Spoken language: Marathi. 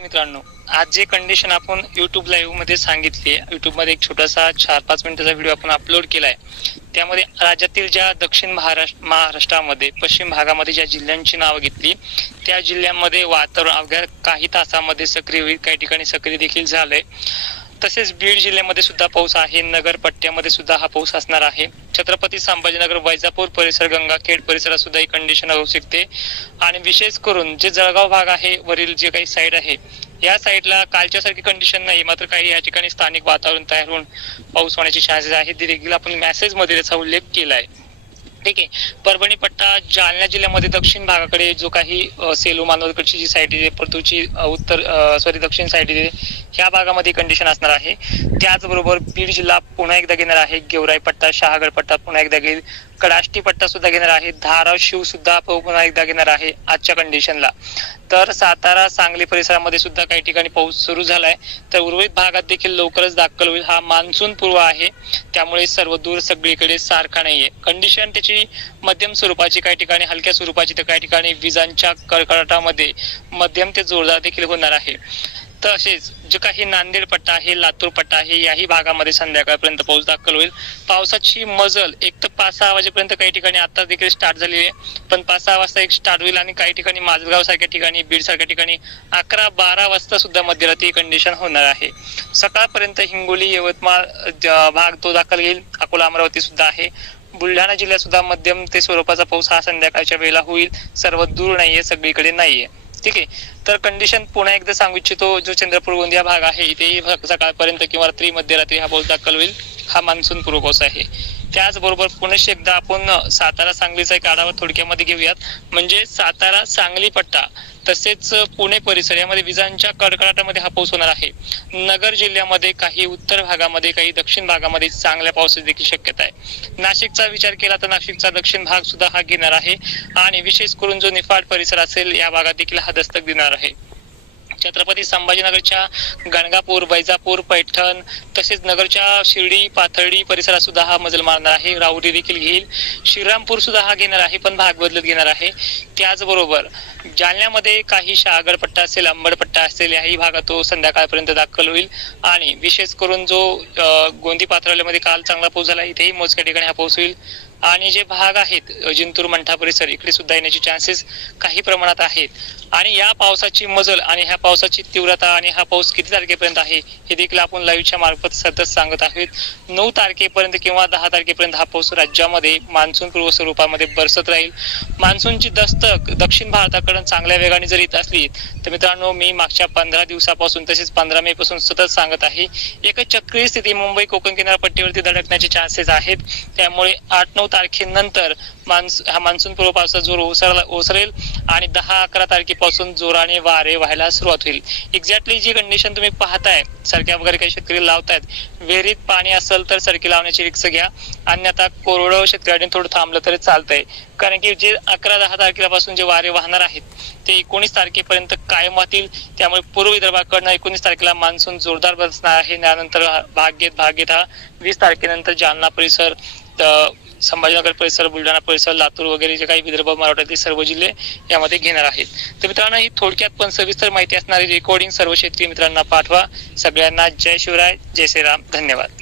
मित्रांनो आज जे कंडिशन आपण युट्यूब लाईव्हमध्ये सांगितली युट्यूबमध्ये एक छोटासा चार पाच मिनिटाचा व्हिडिओ आपण अपलोड केलाय. त्यामध्ये राज्यातील ज्या दक्षिण महाराष्ट्र महाराष्ट्रामध्ये पश्चिम भागामध्ये ज्या जिल्ह्यांची नावं घेतली त्या जिल्ह्यांमध्ये वातावरण अवघ्या काही तासामध्ये सक्रिय होईल. काही ठिकाणी सक्रिय देखील झालंय. तसेच बीड जिल्ह्यामध्ये सुद्धा पाऊस आहे. नगर पट्ट्यामध्ये सुद्धा हा पाऊस असणार आहे. छत्रपती संभाजीनगर वैजापूर परिसर गंगाखेड परिसरात सुद्धा ही कंडिशन होऊ शकते. आणि विशेष करून जे जळगाव भाग आहे वरील जे काही साईड आहे या साईडला कालच्या सारखी कंडिशन नाही मात्र काही या ठिकाणी स्थानिक वातावरण तयार होऊन पाऊस होण्याचे चान्सेस आहेत. ते देखील आपण मॅसेजमध्ये त्याचा उल्लेख केला आहे ठीक आहे. परभणी पट्टा जालना जिल्ह्यामध्ये दक्षिण भागाकडे जो काही सेलू मानवकडची जी साईड आहे परतूची उत्तर सॉरी दक्षिण साईड आहे ह्या भागामध्ये कंडिशन असणार आहे. त्याचबरोबर बीड जिल्हा पुन्हा एकदा घेणार आहे. गेवराई पट्टा शहागड पट्टा पुन्हा एकदा घेईल. कडाष्टी पट्टा सुद्धा घेणार आहे. धाराव शिव सुद्धा पुन्हा एकदा घेणार आहे आजच्या कंडिशनला तर सातारा सांगली परिसरामध्ये सुद्धा काही ठिकाणी पाऊस सुरू झालाय. तर उर्वरित भागात देखील लवकरच दाखल होईल. हा मान्सून पूर्व आहे. त्यामुळे सर्व दूर सगळीकडे सारखा नाहीये. कंडिशन त्याची मध्यम स्वरूपाची काही ठिकाणी हलक्या स्वरूपाची तर काही ठिकाणी विजांच्या कडकडाटामध्ये मध्यम ते जोरदार देखील होणार आहे. तसेच जे काही नांदेड पट्टा आहे लातूर पट्टा आहे याही भागामध्ये संध्याकाळपर्यंत पाऊस दाखल होईल. पावसाची मजल एक तर पाच सहा वाजेपर्यंत काही ठिकाणी आता देखील स्टार्ट झालेली आहे. पण पाच सहा वाजता एक स्टार्ट होईल आणि काही ठिकाणी माझगाव सारख्या ठिकाणी बीड सारख्या ठिकाणी अकरा बारा वाजता सुद्धा मध्यरात्री कंडिशन होणार आहे. सकाळपर्यंत हिंगोली यवतमाळ ज- भाग तो दाखल घेईल. अकोला अमरावती सुद्धा आहे. बुलढाणा जिल्ह्यात सुद्धा मध्यम ते स्वरूपाचा पाऊस हा संध्याकाळच्या वेळेला होईल. सर्व दूर नाहीये सगळीकडे नाहीये. ठीक आहे. तर कंडिशन पुन्हा एकदा सांगू इच्छितो जो चंद्रपूर गोंदिया भाग आहे इथेही सकाळपर्यंत किंवा रात्री मध्यरात्री हा पाऊस दाखल होईल हा मान्सून पूर्व पाऊस आहे. त्याचबरोबर पुनश्च एकदा आपण सातारा सांगलीचा एक आढावा थोडक्यामध्ये घेऊयात. म्हणजे सातारा सांगली पट्टा तसेच पुणे परिसर यामध्ये विजांच्या कडकडाटामध्ये हा पाऊस होणार आहे. नगर जिल्ह्यामध्ये काही उत्तर भागामध्ये काही दक्षिण भागामध्ये चांगल्या पावसाची देखील शक्यता आहे. नाशिकचा विचार केला तर नाशिकचा दक्षिण भाग सुद्धा हा घेणार आहे. आणि विशेष करून जो निफाड परिसर असेल या भागात देखील हा दस्तक देणार आहे. छत्रपती संभाजीनगरच्या गणगापूर वैजापूर पैठण तसेच नगरच्या शिर्डी पाथर्डी परिसरात सुद्धा हा मजल मारणार आहे. राऊरी देखील घेईल. श्रीरामपूर सुद्धा हा घेणार आहे पण भाग बदलत घेणार आहे. त्याचबरोबर जालन्यामध्ये काही शहागडपट्टा असेल अंबडपट्टा असेल याही भागात तो संध्याकाळपर्यंत दाखल होईल. आणि विशेष करून जो गोंदी पात्रालयामध्ये काल चांगला पाऊस झाला इथेही मोजक्या ठिकाणी हा पाऊस होईल. आणि जे भाग आहेत जिंतूर मंठा परिसर इकडे सुद्धा येण्याचे चान्सेस काही प्रमाणात आहेत. आणि या पावसाची मजल आणि ह्या पावसाची तीव्रता आणि हा पाऊस किती तारखेपर्यंत आहे हे देखील आपण लाईव्हच्या मार्फत सतत सांगत आहोत. नऊ तारखेपर्यंत किंवा दहा तारखेपर्यंत हा पाऊस राज्यामध्ये मान्सून पूर्व स्वरूपामध्ये बरसत राहील. मान्सूनची दस्तक दक्षिण भारताकडून चांगल्या वेगाने जर येत असली तर मित्रांनो मी मागच्या पंधरा दिवसापासून तसेच पंधरा मे पासून सतत सांगत आहे एक चक्रीय स्थिती मुंबई कोकण किनारपट्टीवरती धडकण्याचे चान्सेस आहेत. त्यामुळे आठ नऊ तारखेनंतर मान्स हा मान्सून पूर्व पावसाचा जोर ओसरला ओसरेल आणि दहा अकरा तारखेपासून जोराने वारे व्हायला सुरुवात होईल. एक्झॅक्टली जी कंडिशन तुम्ही पाहताय सरक्या वगैरे काही शेतकरी लावतायत विहिरीत पाणी असेल तर सरकी लावण्याची रिक्स घ्या. अन्यथा कोरडं शेतकऱ्यांनी थोडं थांबलं तरी चालतंय. कारण की जे अकरा दहा तारखेपासून जे वारे वाहणार आहेत ते एकोणीस तारखेपर्यंत कायम वाहतील त्यामुळे पूर्व विदर्भाकडनं एकोणीस तारखेला मान्सून जोरदार बसणार आहे. त्यानंतर भाग घेत भाग घेत हा वीस तारखेनंतर जालना परिसर संभाजीनगर परिसर बुलढाणा परिसर लातूर वगैरे जे काही विदर्भ मराठवाड्यातील सर्व जिल्हे यामध्ये घेणार आहेत. तर मित्रांनो ही थोडक्यात पण सविस्तर माहिती असणारी रेकॉर्डिंग सर्व शेतकरी मित्रांना पाठवा. सगळ्यांना जय शिवराय जय श्रीराम. धन्यवाद.